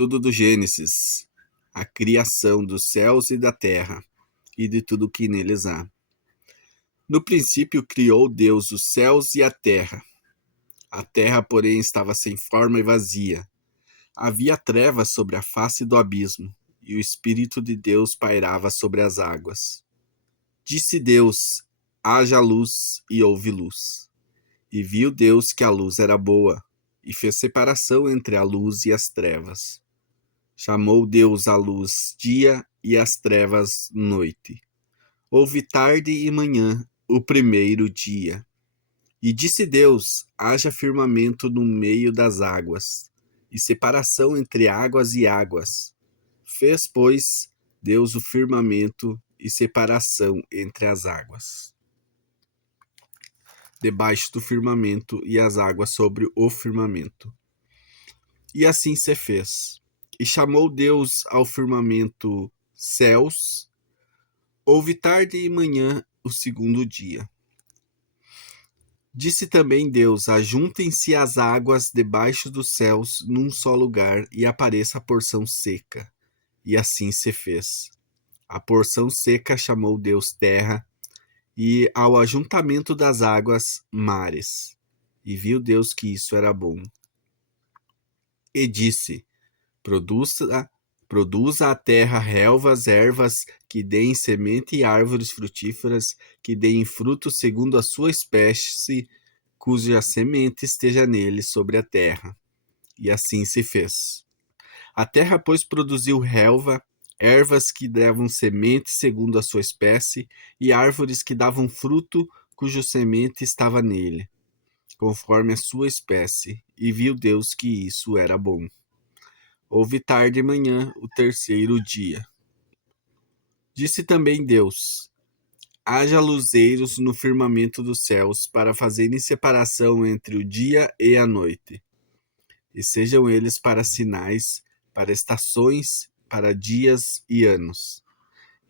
Tudo do Gênesis, a criação dos céus e da terra, e de tudo que neles há. No princípio criou Deus os céus e a terra. A terra, porém, estava sem forma e vazia. Havia trevas sobre a face do abismo, e o Espírito de Deus pairava sobre as águas. Disse Deus: haja luz, e houve luz. E viu Deus que a luz era boa, e fez separação entre a luz e as trevas. Chamou Deus a luz dia e as trevas noite. Houve tarde e manhã, o primeiro dia. E disse Deus: haja firmamento no meio das águas, e separação entre águas e águas. Fez, pois, Deus o firmamento e separação entre as águas, debaixo do firmamento, e as águas sobre o firmamento. E assim se fez. E chamou Deus ao firmamento céus. Houve tarde e manhã, o segundo dia. Disse também Deus: ajuntem-se as águas debaixo dos céus num só lugar, e apareça a porção seca. E assim se fez. A porção seca chamou Deus terra, e ao ajuntamento das águas, mares. E viu Deus que isso era bom. E disse: produza a terra relvas, ervas, que deem semente, e árvores frutíferas, que deem fruto segundo a sua espécie, cuja semente esteja nele sobre a terra. E assim se fez. A terra, pois, produziu relva, ervas que davam semente segundo a sua espécie, e árvores que davam fruto, cuja semente estava nele, conforme a sua espécie. E viu Deus que isso era bom. Houve tarde e manhã, o terceiro dia. Disse também Deus: haja luzeiros no firmamento dos céus, para fazerem separação entre o dia e a noite. E sejam eles para sinais, para estações, para dias e anos.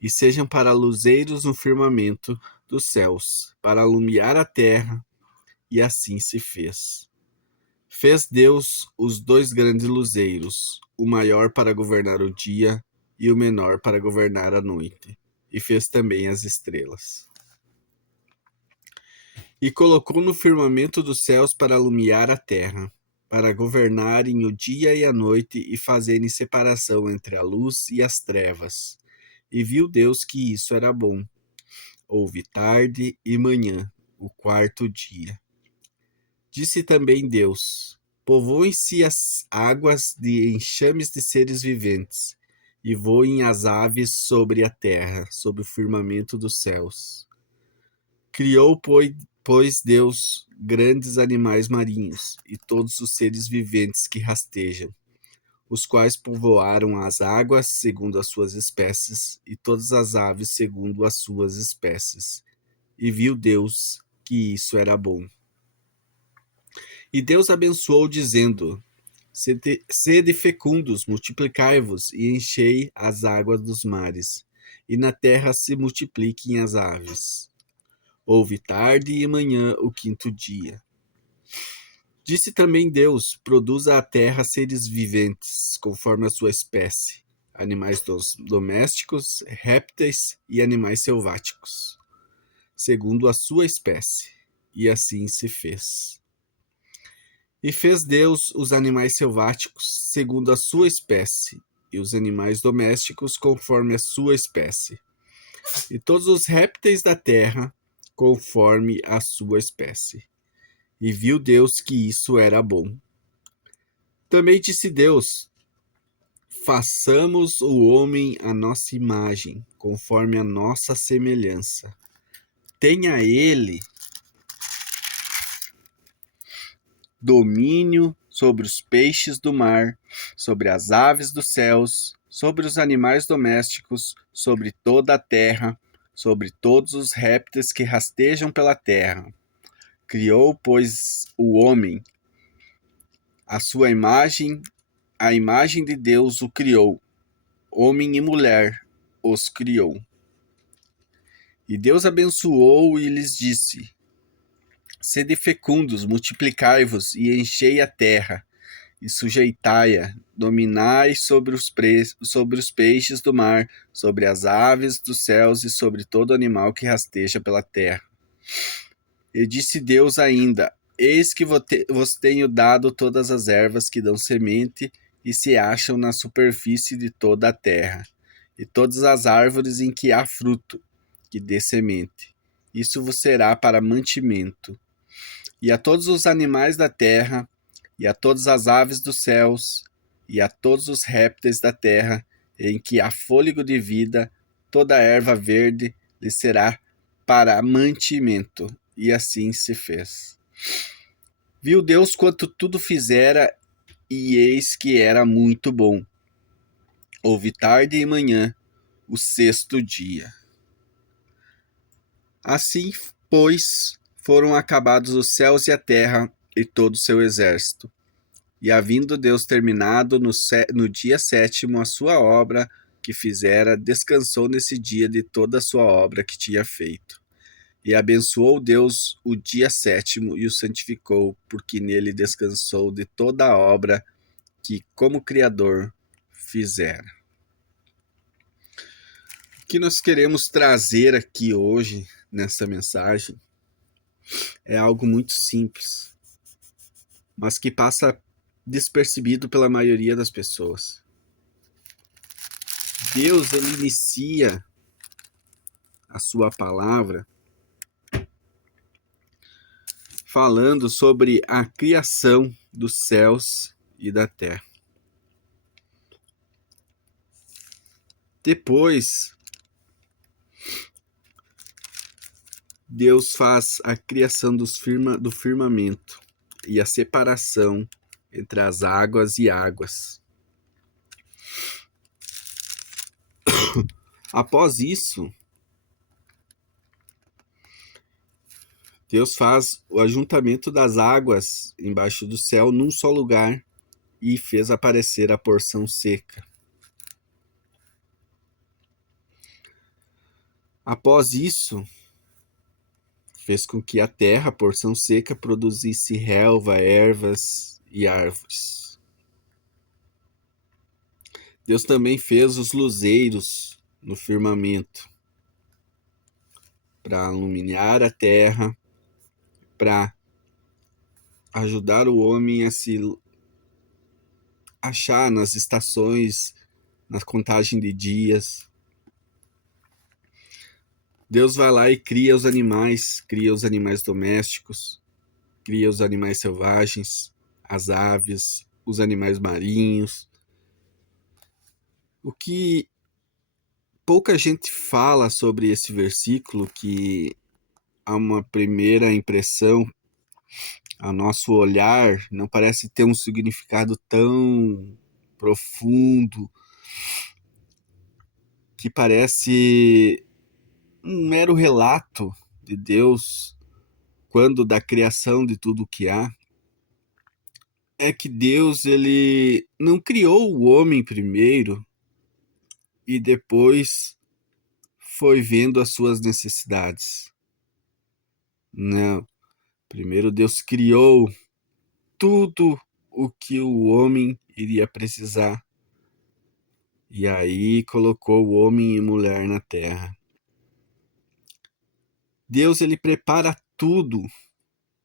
E sejam para luzeiros no firmamento dos céus, para alumiar a terra. E assim se fez. Fez Deus os dois grandes luzeiros, o maior para governar o dia e o menor para governar a noite. E fez também as estrelas. E colocou no firmamento dos céus para alumiar a terra, para governarem o dia e a noite, e fazerem separação entre a luz e as trevas. E viu Deus que isso era bom. Houve tarde e manhã, o quarto dia. Disse também Deus: povoem-se as águas de enxames de seres viventes, e voem as aves sobre a terra, sobre o firmamento dos céus. Criou, pois, Deus grandes animais marinhos, e todos os seres viventes que rastejam, os quais povoaram as águas segundo as suas espécies, e todas as aves segundo as suas espécies. E viu Deus que isso era bom. E Deus abençoou, dizendo: sede fecundos, multiplicai-vos, e enchei as águas dos mares, e na terra se multipliquem as aves. Houve tarde e manhã, o quinto dia. Disse também Deus: produza a terra seres viventes, conforme a sua espécie, animais domésticos, répteis e animais selváticos, segundo a sua espécie. E assim se fez. E fez Deus os animais selváticos segundo a sua espécie, e os animais domésticos conforme a sua espécie, e todos os répteis da terra conforme a sua espécie. E viu Deus que isso era bom. Também disse Deus: façamos o homem à nossa imagem, conforme a nossa semelhança. Tenha ele domínio sobre os peixes do mar, sobre as aves dos céus, sobre os animais domésticos, sobre toda a terra, sobre todos os répteis que rastejam pela terra. Criou, pois, o homem, a sua imagem, a imagem de Deus o criou, homem e mulher os criou. E Deus abençoou e lhes disse: sede fecundos, multiplicai-vos e enchei a terra, e sujeitai-a, dominai sobre os peixes do mar, sobre as aves dos céus e sobre todo animal que rasteja pela terra. E disse Deus ainda: Eis que vos tenho dado todas as ervas que dão semente e se acham na superfície de toda a terra, e todas as árvores em que há fruto, que dê semente. Isso vos será para mantimento. E a todos os animais da terra, e a todas as aves dos céus, e a todos os répteis da terra, em que há fôlego de vida, toda a erva verde lhe será para mantimento. E assim se fez. Viu Deus quanto tudo fizera, e eis que era muito bom. Houve tarde e manhã, o sexto dia. Assim, pois, foram acabados os céus e a terra e todo o seu exército. E havendo Deus terminado no dia sétimo a sua obra que fizera, descansou nesse dia de toda a sua obra que tinha feito. E abençoou Deus o dia sétimo e o santificou, porque nele descansou de toda a obra que, como Criador, fizera. O que nós queremos trazer aqui hoje, nessa mensagem, é algo muito simples, mas que passa despercebido pela maioria das pessoas. Deus, ele inicia a sua palavra falando sobre a criação dos céus e da terra. Depois, Deus faz a criação do firmamento e a separação entre as águas e águas. Após isso, Deus faz o ajuntamento das águas embaixo do céu num só lugar e fez aparecer a porção seca. Após isso, fez com que a terra, a porção seca, produzisse relva, ervas e árvores. Deus também fez os luzeiros no firmamento para iluminar a terra, para ajudar o homem a se achar nas estações, na contagem de dias. Deus vai lá e cria os animais domésticos, cria os animais selvagens, as aves, os animais marinhos. O que pouca gente fala sobre esse versículo, que a uma primeira impressão, a nosso olhar, não parece ter um significado tão profundo, que parece um mero relato de Deus quando da criação de tudo o que há, é que Deus, ele não criou o homem primeiro e depois foi vendo as suas necessidades. Não. Primeiro Deus criou tudo o que o homem iria precisar. E aí colocou o homem e mulher na terra. Deus, ele prepara tudo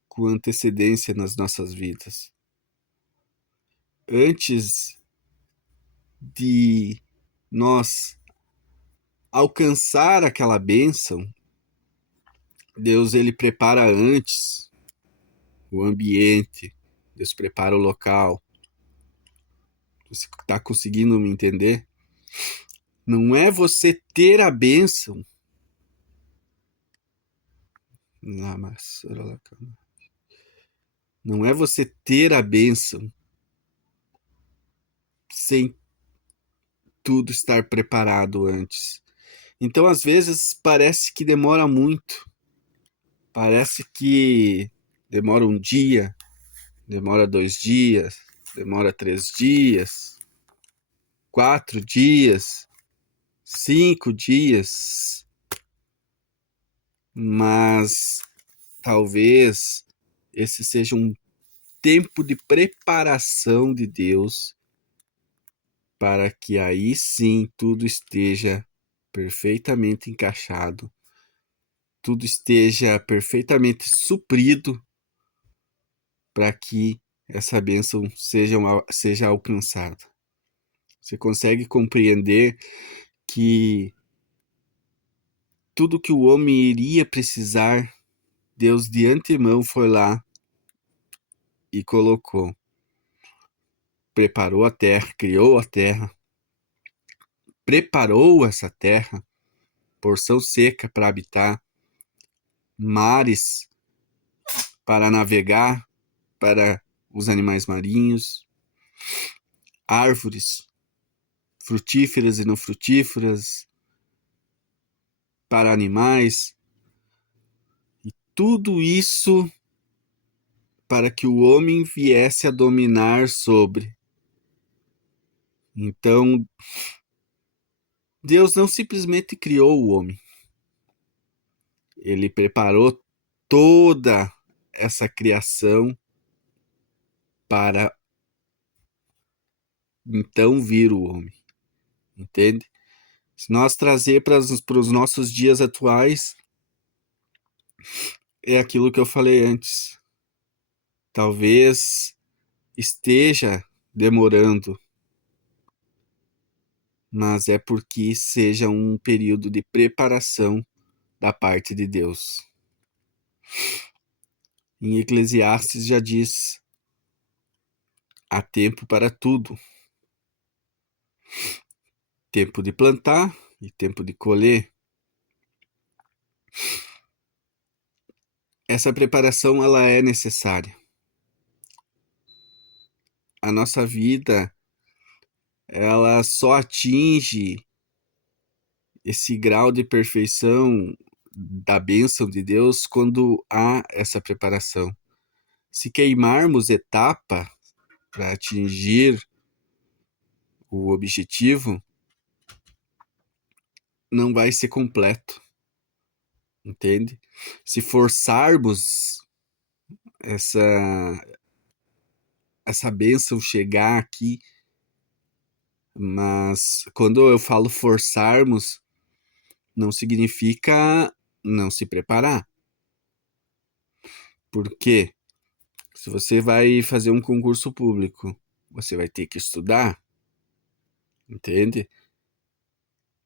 com antecedência nas nossas vidas. Antes de nós alcançar aquela bênção, Deus, ele prepara antes o ambiente, Deus prepara o local. Você está conseguindo me entender? Não é você ter a bênção. Não é você ter a bênção sem tudo estar preparado antes. Então, às vezes, parece que demora muito. Parece que demora um dia, demora 2 dias, demora 3 dias, 4 dias, 5 dias. Mas talvez esse seja um tempo de preparação de Deus, para que aí sim tudo esteja perfeitamente encaixado, tudo esteja perfeitamente suprido, para que essa bênção seja alcançada. Você consegue compreender que tudo que o homem iria precisar, Deus de antemão foi lá e colocou. Preparou a terra, criou a terra, preparou essa terra, porção seca para habitar, mares para navegar, para os animais marinhos, árvores frutíferas e não frutíferas, para animais, e tudo isso para que o homem viesse a dominar sobre. Então, Deus não simplesmente criou o homem, ele preparou toda essa criação para então vir o homem, entende? Se nós trazer para os nossos dias atuais, é aquilo que eu falei antes. Talvez esteja demorando, mas é porque seja um período de preparação da parte de Deus. Em Eclesiastes já diz: há tempo para tudo. Tempo de plantar e tempo de colher. Essa preparação ela é necessária. A nossa vida ela só atinge esse grau de perfeição da bênção de Deus quando há essa preparação. Se queimarmos etapa para atingir o objetivo, não vai ser completo, entende? Se forçarmos essa bênção chegar aqui, mas quando eu falo forçarmos, não significa não se preparar. Porque se você vai fazer um concurso público, você vai ter que estudar, entende?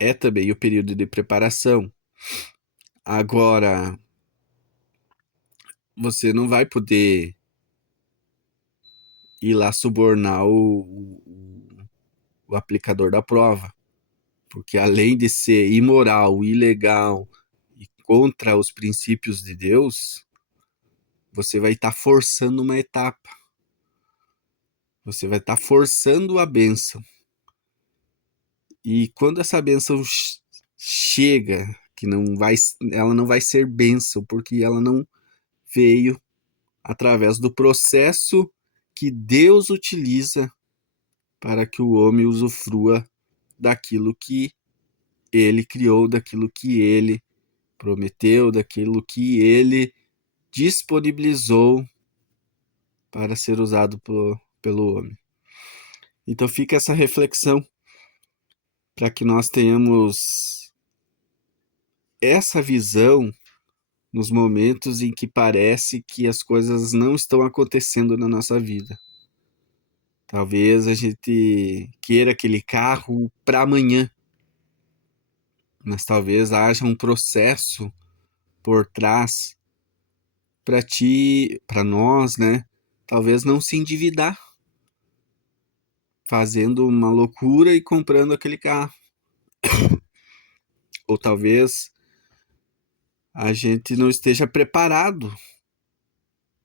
É também o período de preparação. Agora, você não vai poder ir lá subornar o aplicador da prova, porque além de ser imoral, ilegal e contra os princípios de Deus, você vai estar forçando uma etapa. Você vai estar forçando a bênção. E quando essa bênção chega, ela não vai ser bênção, porque ela não veio através do processo que Deus utiliza para que o homem usufrua daquilo que ele criou, daquilo que ele prometeu, daquilo que ele disponibilizou para ser usado pelo homem. Então fica essa reflexão para que nós tenhamos essa visão nos momentos em que parece que as coisas não estão acontecendo na nossa vida. Talvez a gente queira aquele carro para amanhã, mas talvez haja um processo por trás para nós, né? Talvez não se endividar, fazendo uma loucura e comprando aquele carro. Ou talvez a gente não esteja preparado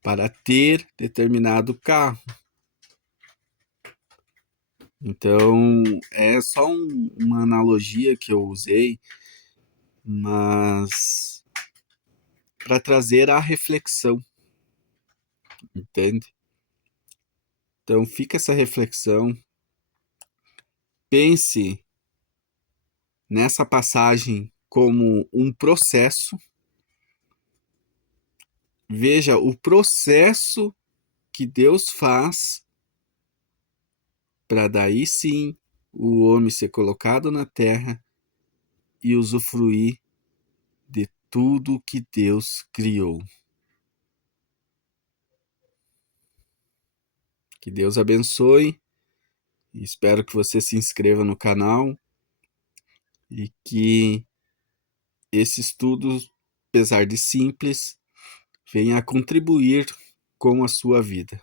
para ter determinado carro. Então, é só uma analogia que eu usei, mas para trazer a reflexão, entende? Então, fica essa reflexão. Pense nessa passagem como um processo. Veja o processo que Deus faz para daí sim o homem ser colocado na terra e usufruir de tudo que Deus criou. Que Deus abençoe. Espero que você se inscreva no canal e que esse estudo, apesar de simples, venha a contribuir com a sua vida.